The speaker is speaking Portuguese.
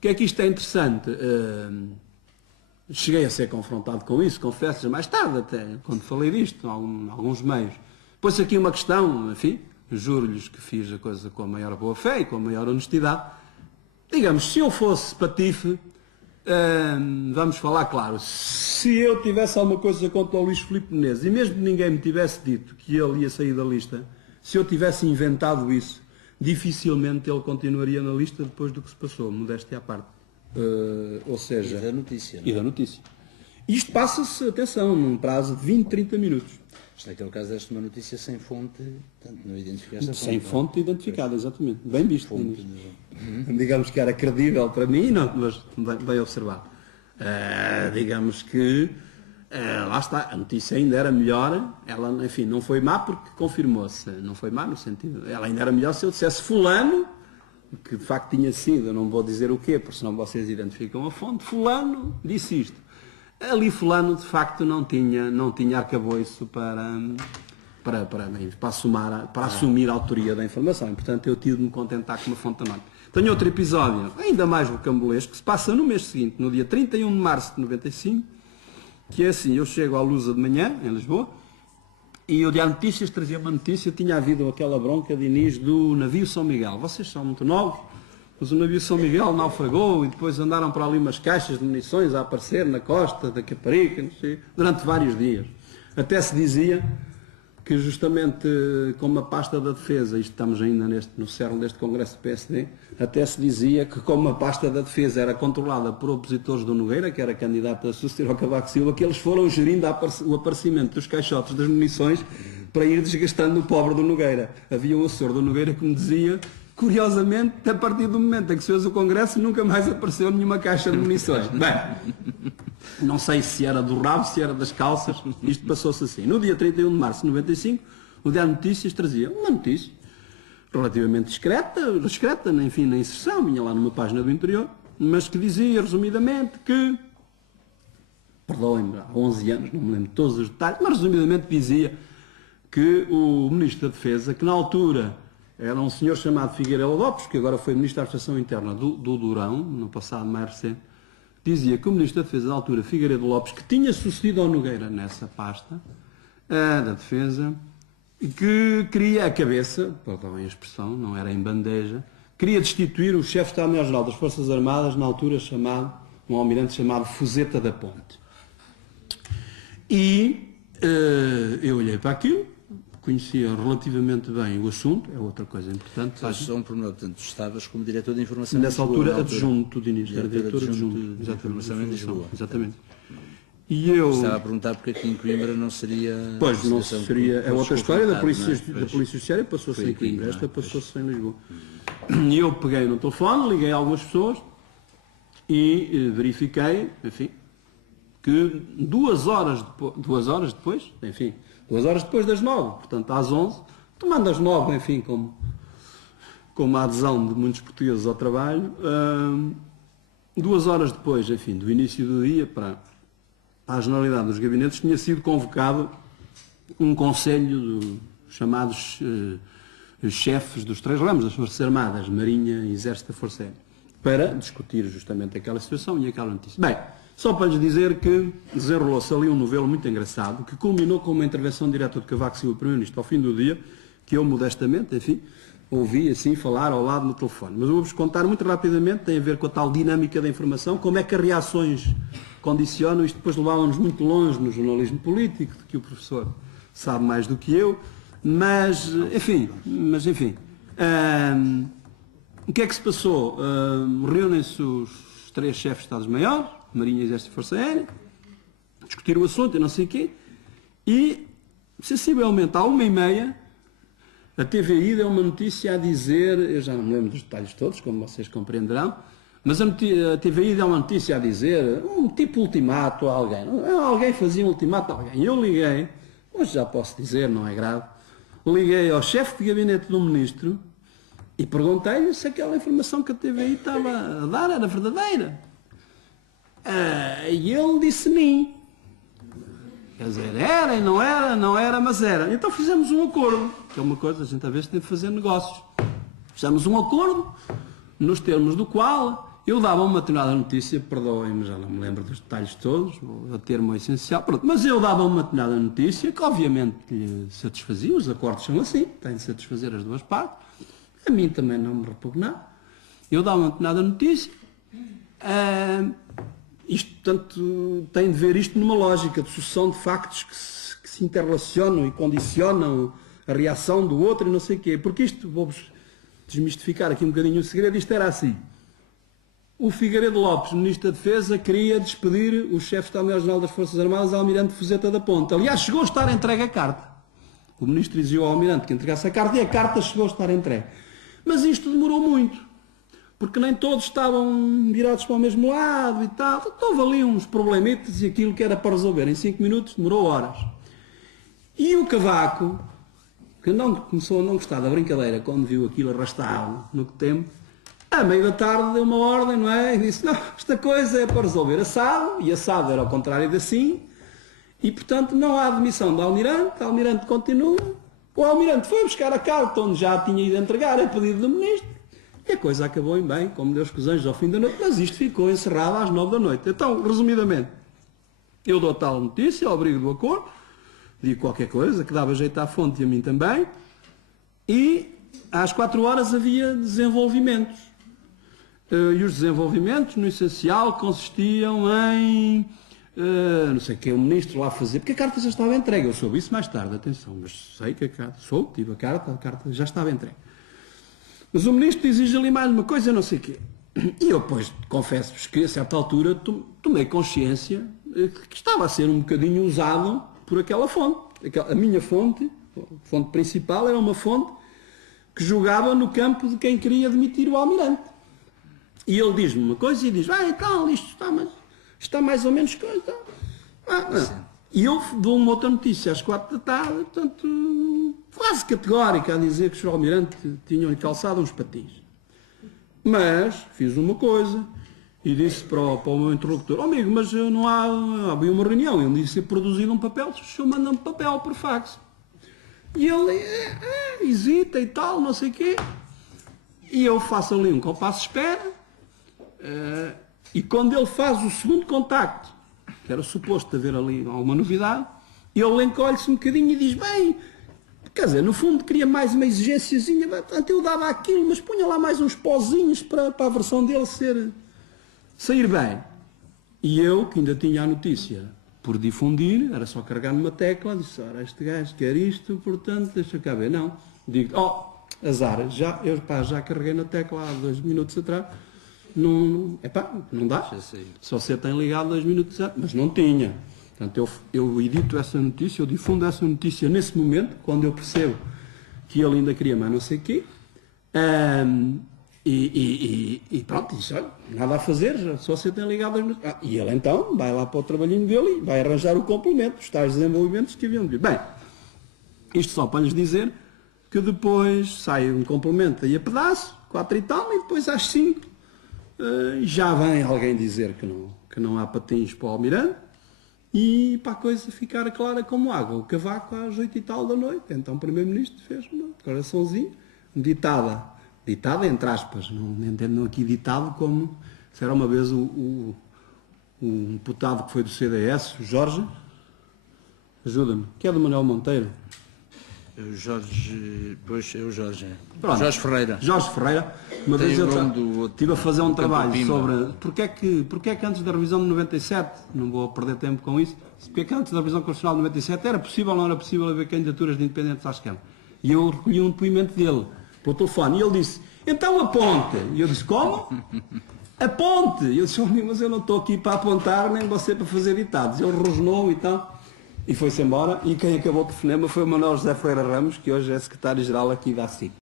que é que isto é interessante? Cheguei a ser confrontado com isso, confesso, mais tarde até, quando falei disto, em alguns meios. Pôs aqui uma questão, enfim, juro-lhes que fiz a coisa com a maior boa-fé e com a maior honestidade. Digamos, se eu fosse patife, vamos falar claro, se eu tivesse alguma coisa contra o Luís Filipe Menezes, e mesmo que ninguém me tivesse dito que ele ia sair da lista, se eu tivesse inventado isso, dificilmente ele continuaria na lista depois do que se passou, modéstia à parte. Ou seja... E da notícia. E da notícia. Isto passa-se, atenção, num prazo de 20, 30 minutos. Naquele caso, deste uma notícia sem fonte, portanto, não identificaste a fonte. Sem fonte identificada, exatamente. Bem visto. Digamos que era credível para mim, não, mas bem observado. Digamos que, lá está, a notícia ainda era melhor, ela, enfim, não foi má porque confirmou-se, não foi má no sentido, ela ainda era melhor se eu dissesse fulano, que de facto tinha sido, eu não vou dizer o quê, porque senão vocês identificam a fonte, fulano disse isto. Ali fulano de facto não tinha arcabouço para assumir a autoria da informação, e portanto eu tive de me contentar com uma fonte anónima. Tenho outro episódio, ainda mais rocambolesco, que se passa no mês seguinte, no dia 31 de março de 95, que é assim, eu chego à Lusa de manhã, em Lisboa, e o Diário de Notícias trazia uma notícia, tinha havido aquela bronca de início do navio São Miguel. Vocês são muito novos, mas o navio São Miguel naufragou e depois andaram para ali umas caixas de munições a aparecer na costa da Caparica, não sei, durante vários dias. Até se dizia que justamente como a pasta da defesa, isto estamos ainda no cerne deste congresso do PSD, até se dizia que como a pasta da defesa era controlada por opositores do Nogueira, que era candidato a suceder ao Cavaco Silva, que eles foram gerindo o aparecimento dos caixotes das munições para ir desgastando o pobre do Nogueira. Havia um assessor do Nogueira que me dizia, curiosamente, a partir do momento em que se fez o congresso, nunca mais apareceu nenhuma caixa de munições. Bem, não sei se era do rabo, se era das calças, isto passou-se assim. No dia 31 de março de 95, o Diário de Notícias trazia uma notícia relativamente discreta, enfim, na inserção, vinha lá numa página do interior, mas que dizia, resumidamente, que, perdoem-me, há 11 anos, não me lembro de todos os detalhes, mas resumidamente dizia que o Ministro da Defesa, que na altura era um senhor chamado Figueiredo Lopes, que agora foi Ministro da Administração Interna do Durão, no passado mais recente, dizia que o Ministro da Defesa da altura, Figueiredo Lopes, que tinha sucedido ao Nogueira nessa pasta da Defesa, que queria a cabeça, perdão a expressão, não era em bandeja, queria destituir o chefe de Estado-Maior-Geral das Forças Armadas, na altura chamado, um almirante chamado Fuzeta da Ponte. E eu olhei para aquilo, conhecia relativamente bem o assunto, é outra coisa importante. Só um pormenor, portanto, estavas como diretor de informação nessa altura, adjunto de início, era diretor adjunto de informação em Lisboa. Exatamente. E eu... Estava a perguntar porque aqui em Coimbra não seria... Pois, não seria... É outra história da Polícia Judiciária, passou-se em Coimbra, não é? esta passou-se em Lisboa. E eu peguei no telefone, liguei a algumas pessoas e verifiquei, enfim, que 2 horas depois das 9, portanto às 11, tomando as 9, enfim, como a adesão de muitos portugueses ao trabalho, 2 horas depois, enfim, do início do dia para a generalidade dos gabinetes, tinha sido convocado um conselho de chamados chefes dos 3 ramos das Forças Armadas, Marinha e Exército da Força Aérea, para discutir justamente aquela situação e aquela notícia. Bem, só para lhes dizer que desenrolou-se ali um novelo muito engraçado, que culminou com uma intervenção direta de Cavaco Silva, Primeiro-Ministro, ao fim do dia, que eu modestamente, enfim, ouvi assim falar ao lado no telefone. Mas eu vou-vos contar muito rapidamente, tem a ver com a tal dinâmica da informação, como é que as reações condicionam, isto depois levava-nos muito longe no jornalismo político, de que o professor sabe mais do que eu, mas enfim, o que é que se passou? Reúnem-se os 3 chefes de Estados-Maiores, Marinha, Exército e Força Aérea, discutir o assunto e não sei o quê, e sensivelmente à 1h30, a TVI deu uma notícia a dizer, eu já não me lembro dos detalhes todos, como vocês compreenderão, mas a TVI deu uma notícia a dizer, um tipo ultimato a alguém. Alguém fazia um ultimato a alguém. Eu liguei, hoje já posso dizer, não é grave, liguei ao chefe de gabinete do ministro e perguntei-lhe se aquela informação que a TVI estava a dar era verdadeira. E ele disse sim. Quer dizer, era e não era, mas era. Então fizemos um acordo, que é uma coisa, a gente às vezes tem de fazer negócios. Fizemos um acordo, nos termos do qual Eu dava uma determinada notícia, perdoem-me, já não me lembro dos detalhes todos, vou a termo essencial, pronto, mas eu dava uma determinada notícia que obviamente lhe satisfazia, os acordos são assim, têm de satisfazer as duas partes, a mim também não me repugnava. Eu dava uma determinada notícia, isto, portanto, tem de ver isto numa lógica de sucessão de factos que se interrelacionam e condicionam a reação do outro e não sei o quê, porque isto, vou-vos desmistificar aqui um bocadinho o segredo, isto era assim. O Figueiredo Lopes, Ministro da Defesa, queria despedir o chefe de Estado-Maior-General das Forças Armadas, Almirante Fuzeta da Ponte. Aliás, chegou a estar entregue a carta. O Ministro exigiu ao Almirante que entregasse a carta e a carta chegou a estar entregue. Mas isto demorou muito, porque nem todos estavam virados para o mesmo lado e tal. Houve ali uns problemitas e aquilo que era para resolver em 5 minutos demorou horas. E o Cavaco, que não começou a não gostar da brincadeira quando viu aquilo arrastado no tempo, à meia da tarde deu uma ordem, não é? E disse, não, esta coisa é para resolver assado, e assado era ao contrário de assim, e portanto não há admissão do Almirante, o Almirante continua, o Almirante foi buscar a carta onde já tinha ido entregar a pedido do Ministro, e a coisa acabou em bem, como Deus com os anjos ao fim da noite, mas isto ficou encerrado às 9 da noite. Então, resumidamente, eu dou tal notícia, ao abrigo do acordo, digo qualquer coisa, que dava jeito à fonte e a mim também, e às 4 horas havia desenvolvimentos. E os desenvolvimentos, no essencial, consistiam em, não sei o que, o Ministro lá fazer, porque a carta já estava entregue, eu soube isso mais tarde, atenção, mas sei que a carta, tive a carta já estava entregue. Mas o Ministro exige ali mais uma coisa, não sei o quê. E eu, pois, confesso-vos que a certa altura tomei consciência que estava a ser um bocadinho usado por aquela fonte. A minha fonte, a fonte principal, era uma fonte que jogava no campo de quem queria demitir o Almirante. E ele diz-me uma coisa e diz, então, isto está mais ou menos coisa. E eu dou uma outra notícia às 4 da tarde, portanto, quase categórica, a dizer que os Almirante tinham calçado uns patins. Mas fiz uma coisa e disse para o meu interlocutor, amigo, mas não havia uma reunião, ele disse ser produzido um papel, o senhor manda-me papel por fax. E ele hesita e tal, não sei o quê. E eu faço ali um compasso de espera. E quando ele faz o segundo contacto, que era suposto haver ali alguma novidade, ele encolhe-se um bocadinho e diz, bem, quer dizer, no fundo queria mais uma exigênciazinha, portanto eu dava aquilo, mas punha lá mais uns pozinhos para a versão dele sair bem. E eu, que ainda tinha a notícia por difundir, era só carregar numa tecla, disse, ora, este gajo quer isto, portanto, deixa cá ver. Não, digo, azar, eu já carreguei na tecla há 2 minutos atrás, não dá, só você tem ligado 2 minutos antes, mas não tinha. Portanto, eu edito essa notícia, eu difundo essa notícia nesse momento, quando eu percebo que ele ainda queria mais não sei o quê, e pronto, disse, olha, nada a fazer, só você tem ligado 2 minutos. E ele então vai lá para o trabalhinho dele e vai arranjar o complemento, os tais desenvolvimentos que haviam de vir. Bem, isto só para lhes dizer que depois sai um complemento aí a pedaço, 4 e tal, e depois às 5 já vem alguém dizer que não há patins para o Almirante e para a coisa ficar clara como água. O Cavaco às 8 e tal da noite, então o Primeiro-Ministro fez uma declaraçãozinha, ditada entre aspas, não entendam aqui ditado como se era uma vez o deputado que foi do CDS, o Jorge, ajuda-me, que é do Manuel Monteiro. O Jorge. Pronto, Jorge Ferreira. Jorge Ferreira. Uma vez eu estive a fazer um trabalho sobre porque é que antes da revisão de 97, não vou perder tempo com isso, porque é que antes da revisão constitucional de 97 era possível ou não era possível haver candidaturas de independentes à esquerda. E eu recolhi um depoimento dele, pelo telefone, e ele disse, então aponte. E eu disse, como? Aponte. E eu disse, mas eu não estou aqui para apontar, nem você para fazer ditados. Ele rosnou e tal. E foi-se embora, e quem acabou com o telefonema foi o Manuel José Ferreira Ramos, que hoje é secretário-geral aqui da ACIP.